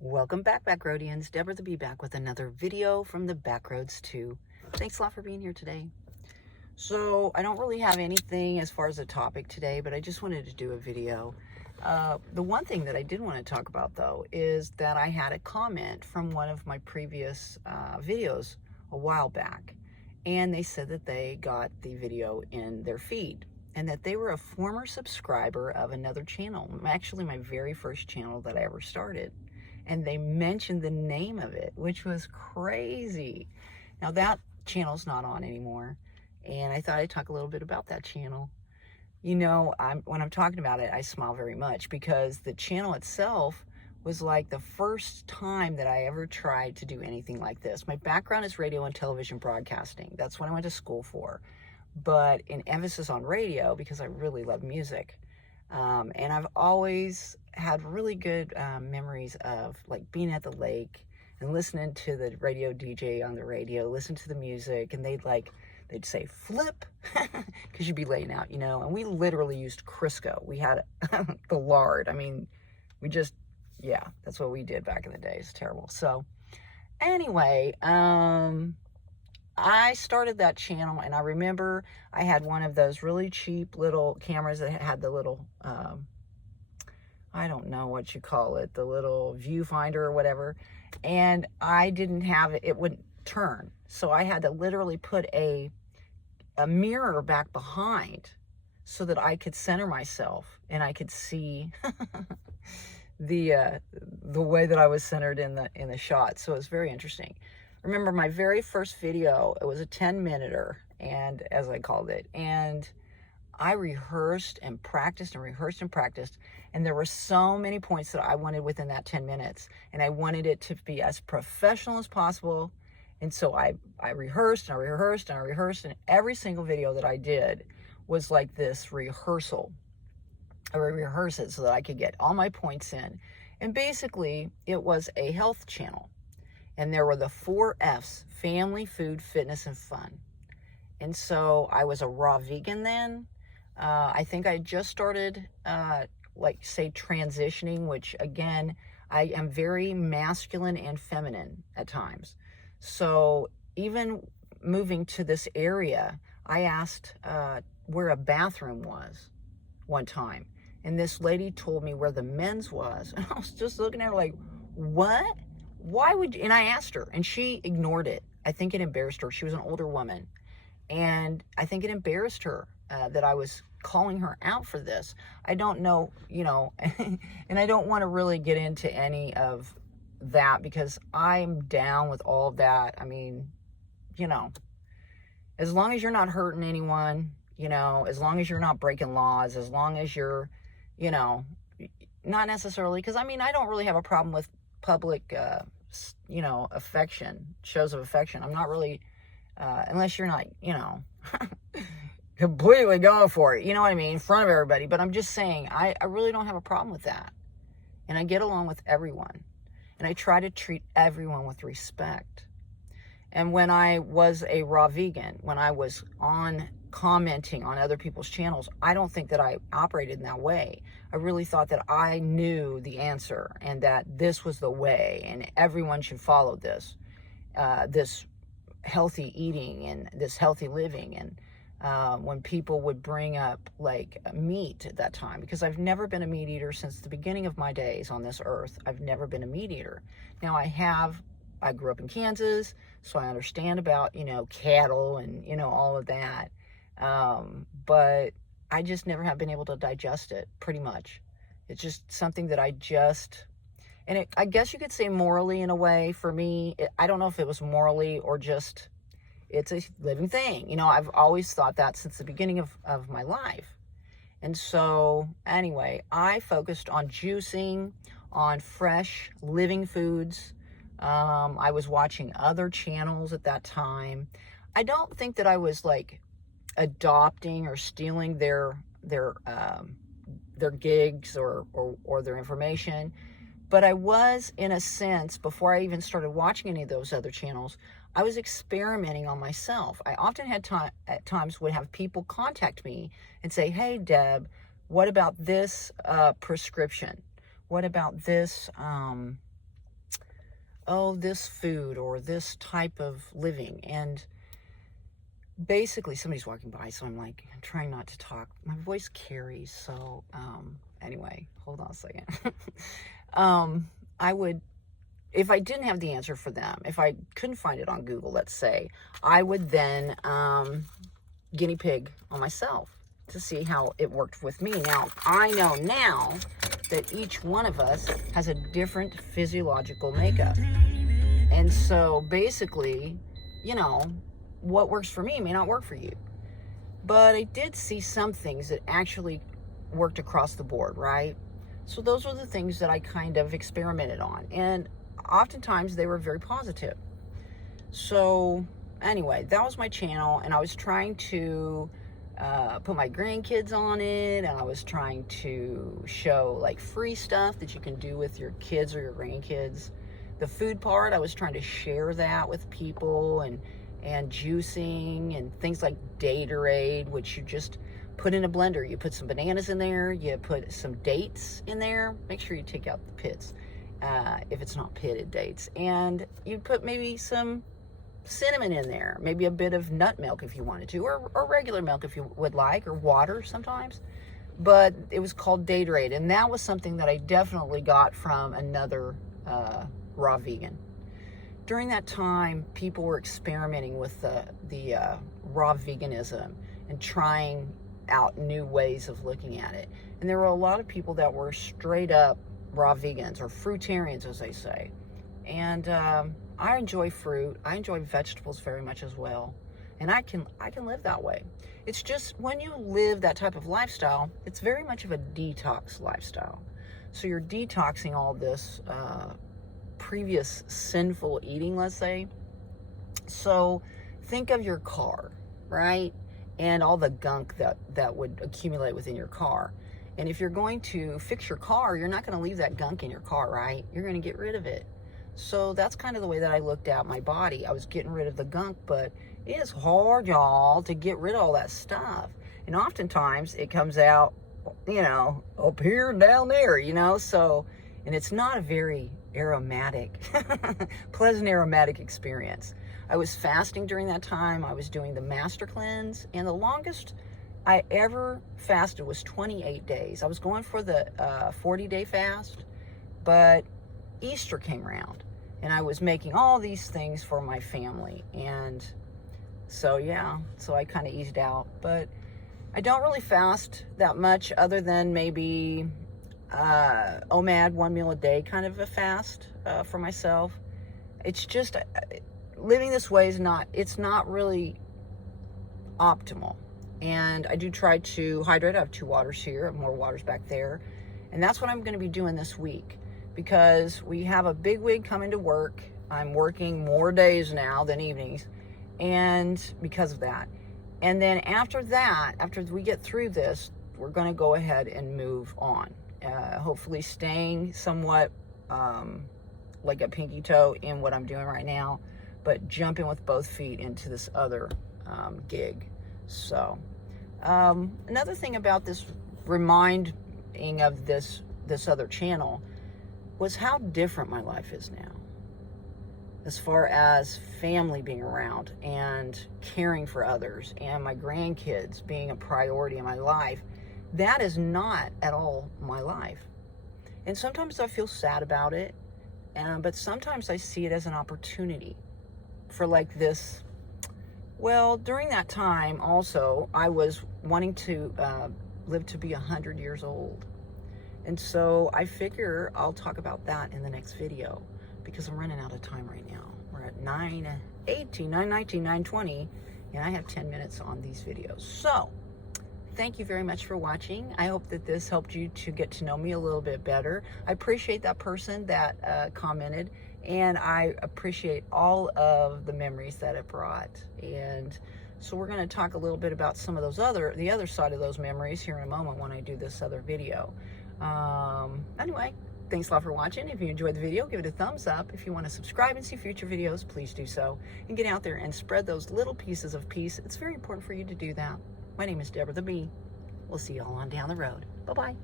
Welcome back, Backroadians. Deborah the Bee back with another video from the Backroads 2. Thanks a lot for being here today. So, I don't really have anything as far as a topic today, but I just wanted to do a video. The one thing that I did want to talk about, though, is that I had a comment from one of my previous videos a while back. And they said that they got the video in their feed and that they were a former subscriber of another channel. Actually, my very first channel that I ever started. And they mentioned the name of it, which was crazy. Now that channel's not on anymore, and I thought I'd talk a little bit about that channel. You know, when I'm talking about it, I smile very much because the channel itself was like the first time that I ever tried to do anything like this. My background is radio and television broadcasting. That's what I went to school for, but an emphasis on radio because I really love music. And I've always had really good memories of like being at the lake and listening to the radio DJ on the radio, listen to the music, and they'd say flip because you'd be laying out, you know, and we literally used Crisco. We had the lard. I mean, yeah, that's what we did back in the day. It's terrible. So anyway, I started that channel, and I remember I had one of those really cheap little cameras that had the little, I don't know what you call it, the little viewfinder or whatever, and I didn't have it, it wouldn't turn. So I had to literally put a mirror back behind so that I could center myself and I could see the way that I was centered in the shot. So it was very interesting. Remember my very first video, it was a 10-minuter, and as I called it, and I rehearsed and practiced and rehearsed and practiced, and there were so many points that I wanted within that 10 minutes, and I wanted it to be as professional as possible. And so I rehearsed and I rehearsed and I rehearsed, and every single video that I did was like this rehearsal. I would rehearse it so that I could get all my points in. And basically, it was a health channel. And there were the 4 F's: family, food, fitness, and fun. And so I was a raw vegan then. I think I just started, transitioning, which again, I am very masculine and feminine at times. So even moving to this area, I asked where a bathroom was one time. And this lady told me where the men's was. And I was just looking at her like, what? Why would you? And I asked her, and she ignored it. I think it embarrassed her. She was an older woman, and I think it embarrassed her that I was calling her out for this. I don't know, you know, and I don't want to really get into any of that because I'm down with all of that. I mean, you know, as long as you're not hurting anyone, you know, as long as you're not breaking laws, as long as you're, you know, not necessarily, because I mean, I don't really have a problem with public, you know, shows of affection. I'm not really, unless you're not, you know, completely going for it, you know what I mean, in front of everybody. But I'm just saying, I really don't have a problem with that. And I get along with everyone. And I try to treat everyone with respect. And when I was a raw vegan, when I was commenting on other people's channels, I don't think that I operated in that way. I really thought that I knew the answer and that this was the way and everyone should follow this, this healthy eating and this healthy living. And when people would bring up like meat at that time, because I've never been a meat eater since the beginning of my days on this earth. I've never been a meat eater. Now I grew up in Kansas, so I understand about, you know, cattle and, you know, all of that. But I just never have been able to digest it, pretty much. It's just something that I guess you could say morally in a way for me. I don't know if it was morally or just, it's a living thing. You know, I've always thought that since the beginning of my life. And so anyway, I focused on juicing, on fresh living foods. I was watching other channels at that time. I don't think that I was like adopting or stealing their gigs or their information, but I was, in a sense, before I even started watching any of those other channels, I was experimenting on myself. I often had at times would have people contact me and say, "Hey, Deb, what about this prescription? What about this oh, this food or this type of living. And basically somebody's walking by, so I'm like, I'm trying not to talk. My voice carries, so anyway, hold on a second. I would, if I didn't have the answer for them, if I couldn't find it on Google, let's say, I would then guinea pig on myself to see how it worked with me. Now, I know now that each one of us has a different physiological makeup. And so basically, you know, what works for me may not work for you. But I did see some things that actually worked across the board, right? So those were the things that I kind of experimented on. And oftentimes they were very positive. So anyway, that was my channel, and I was trying to put my grandkids on it, and I was trying to show like free stuff that you can do with your kids or your grandkids. The food part, I was trying to share that with people, and juicing and things like Daterade, which you just put in a blender. You put some bananas in there, you put some dates in there. Make sure you take out the pits if it's not pitted dates. And you put maybe some cinnamon in there, maybe a bit of nut milk if you wanted to, or regular milk if you would like, or water sometimes. But it was called Daterade, and that was something that I definitely got from another raw vegan. During that time, people were experimenting with the raw veganism and trying out new ways of looking at it. And there were a lot of people that were straight up raw vegans, or fruitarians as they say. And I enjoy fruit. I enjoy vegetables very much as well. And I can live that way. It's just when you live that type of lifestyle, it's very much of a detox lifestyle. So you're detoxing all this previous sinful eating, let's say. So think of your car, right? And all the gunk that would accumulate within your car. And if you're going to fix your car, you're not going to leave that gunk in your car, right? You're going to get rid of it. So that's kind of the way that I looked at my body. I was getting rid of the gunk, but it is hard, y'all, to get rid of all that stuff. And oftentimes it comes out, you know, up here and down there, you know. So, and it's not a very aromatic, pleasant aromatic experience. I was fasting during that time. I was doing the master cleanse, and the longest I ever fasted was 28 days. I was going for the 40-day fast, but Easter came around, and I was making all these things for my family. And so, yeah, so I kind of eased out. But I don't really fast that much, other than maybe OMAD, 1 meal a day kind of a fast for myself. It's just living this way is not really optimal. And I do try to hydrate. I have 2 waters here, I have more waters back there. And that's what I'm going to be doing this week, because we have a big wig coming to work. I'm working more days now than evenings, and because of that. And then after that, after we get through this, we're going to go ahead and move on. Hopefully staying somewhat like a pinky toe in what I'm doing right now, but jumping with both feet into this other gig. So another thing about this reminding of this other channel was how different my life is now, as far as family being around and caring for others and my grandkids being a priority in my life. That is not at all my life. And sometimes I feel sad about it, but sometimes I see it as an opportunity for like this. Well, during that time also, I was wanting to live to be 100 years old. And so I figure I'll talk about that in the next video, because I'm running out of time right now. We're at 9:18, 9:19, 9:20, and I have 10 minutes on these videos. So thank you very much for watching. I hope that this helped you to get to know me a little bit better. I appreciate that person that commented, and I appreciate all of the memories that it brought. And so we're going to talk a little bit about some of those the other side of those memories here in a moment when I do this other video. Anyway, thanks a lot for watching. If you enjoyed the video, give it a thumbs up. If you want to subscribe and see future videos, please do so. And get out there and spread those little pieces of peace. It's very important for you to do that. My name is Deborah the Bee. We'll see you all on down the road. Bye-bye.